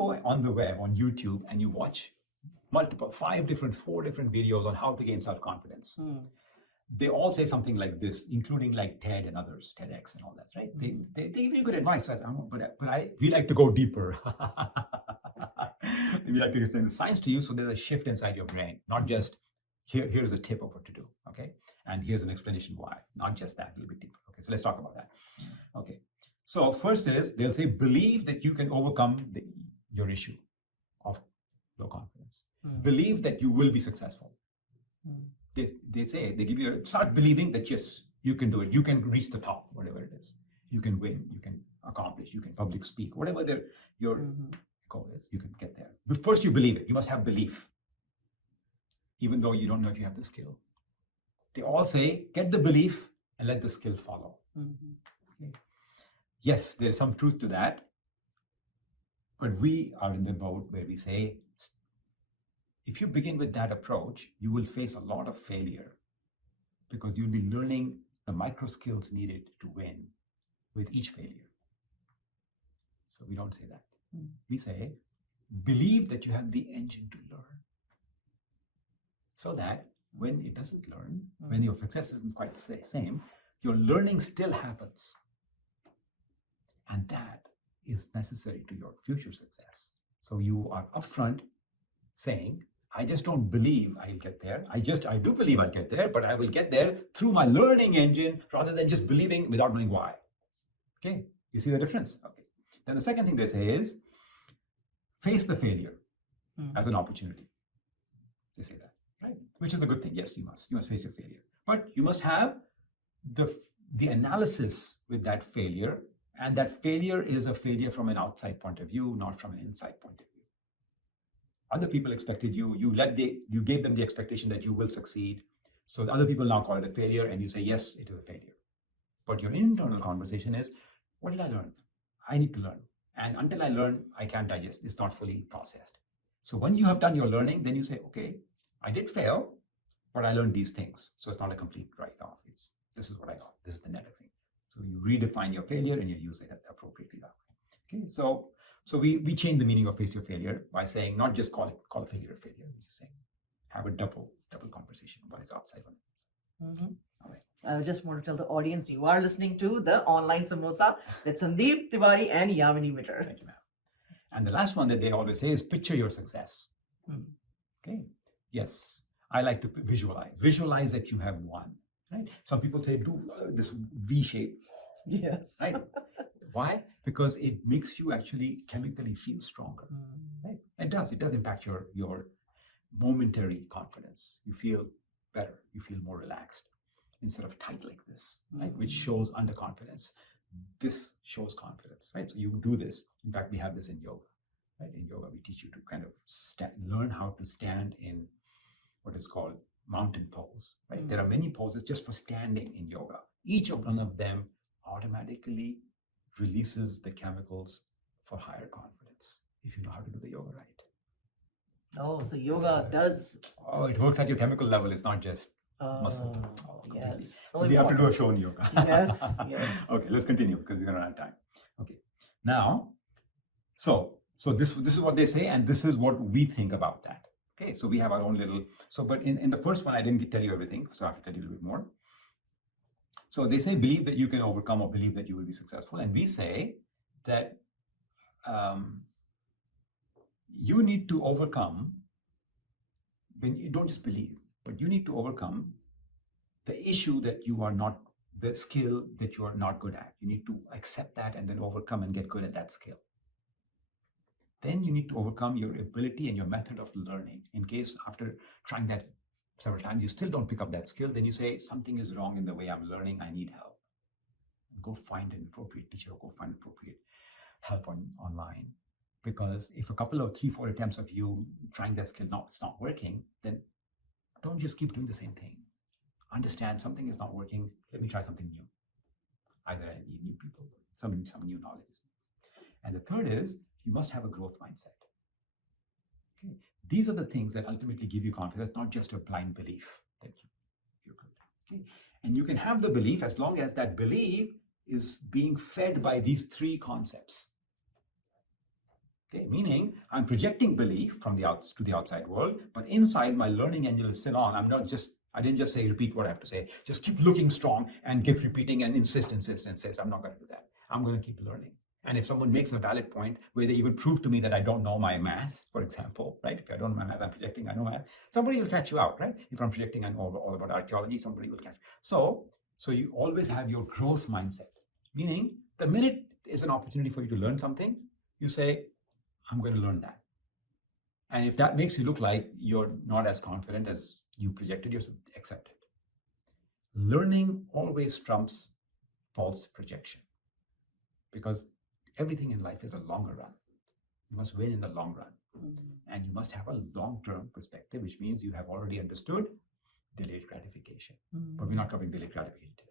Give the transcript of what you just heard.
go on the web, on YouTube, and you watch multiple, 4 different videos on how to gain self-confidence, they all say something like this, including like TED and others, TEDx and all that, right? They give you good advice, we like to go deeper. We like to explain the science to you, so there's a shift inside your brain, not just here's a tip of what to do, okay? And here's an explanation why, not just that, a little bit deeper. Okay, so let's talk about that. Okay, so first is, they'll say, believe that you can overcome your issue of low confidence. Believe that you will be successful. They say, they give you, start believing that yes, you can do it. You can reach the top, whatever it is. You can win, you can accomplish, you can public speak, whatever your goal is, you can get there. But first you believe it. You must have belief, even though you don't know if you have the skill. They all say, get the belief and let the skill follow. Okay. Yes, there's some truth to that, but we are in the boat where we say, if you begin with that approach, you will face a lot of failure because you'll be learning the micro skills needed to win with each failure. So we don't say that. We say, believe that you have the engine to learn, so that when it doesn't learn, when your success isn't quite the same, your learning still happens. And that is necessary to your future success. So you are upfront saying, I just don't believe I'll get there. I do believe I'll get there, but I will get there through my learning engine rather than just believing without knowing why. Okay, you see the difference? Okay. Then the second thing they say is, face the failure as an opportunity. They say that, right? Which is a good thing. Yes, you must face your failure. But you must have the analysis with that failure, and that failure is a failure from an outside point of view, not from an inside point of view. Other people expected you gave them the expectation that you will succeed. So the other people now call it a failure, and you say, yes, it is a failure. But your internal conversation is, what did I learn? I need to learn. And until I learn, I can't digest. It's not fully processed. So when you have done your learning, then you say, okay, I did fail, but I learned these things. So it's not a complete write-off. This is what I got. This is the net thing. So you redefine your failure and you use it appropriately that way. Okay, so we change the meaning of face your failure by saying, not just call a failure a failure. We're just saying, have a double conversation. One is outside, one is inside. All right. I just want to tell the audience, you are listening to the Online Samosa with Sandeep Tiwari and Yamini Mitter. Thank you, ma'am. And the last one that they always say is, picture your success. Okay. Yes, I like to visualize that you have won. Right? Some people say, do this V shape. Yes. Right? Why? Because it makes you actually chemically feel stronger. Right? It does impact your momentary confidence. You feel better. You feel more relaxed instead of tight like this, right? Which shows underconfidence. This shows confidence, right? So you do this. In fact, we have this in yoga, right? In yoga, we teach you to kind of learn how to stand in what is called mountain pose, right? There are many poses just for standing in yoga. Each one of them automatically releases the chemicals for higher confidence if you know how to do the yoga right. Oh, so yoga does... Oh, it works at your chemical level. It's not just muscle. Yes. So we have to do a show on yoga. Yes, yes. Okay, let's continue because we're going to run out of time. Okay. Now, so this is what they say, and this is what we think about that. Okay, so we have our own little, but in the first one, I didn't tell you everything, so I have to tell you a little bit more. So they say, believe that you can overcome or believe that you will be successful. And we say that you need to overcome, when you don't just believe, but you need to overcome the issue that you are not, the skill that you are not good at. You need to accept that and then overcome and get good at that skill. Then you need to overcome your ability and your method of learning. In case after trying that several times, you still don't pick up that skill, then you say, something is wrong in the way I'm learning, I need help. Go find an appropriate teacher, go find appropriate help online. Because if a couple of 3-4 attempts of you trying that skill, it's not working, then don't just keep doing the same thing. Understand something is not working, let me try something new. Either I need new people, some new knowledge. And the third is, you must have a growth mindset. Okay. These are the things that ultimately give you confidence, not just a blind belief that you're good. Okay. And you can have the belief as long as that belief is being fed by these 3 concepts. Okay, meaning I'm projecting belief from the outs to the outside world, but inside my learning engine is still on. I didn't just say repeat what I have to say. Just keep looking strong and keep repeating and insist. I'm not going to do that. I'm going to keep learning. And if someone makes a valid point where they even prove to me that I don't know my math, for example, right? If I don't know my math, I'm projecting I know math. Somebody will catch you out, right? If I'm projecting I know all about archaeology, somebody will catch. So you always have your growth mindset, meaning the minute is an opportunity for you to learn something, you say, I'm going to learn that. And if that makes you look like you're not as confident as you projected yourself, accept it. Learning always trumps false projection, because everything in life is a longer run. You must win in the long run. And you must have a long-term perspective, which means you have already understood delayed gratification. But we're not covering delayed gratification today.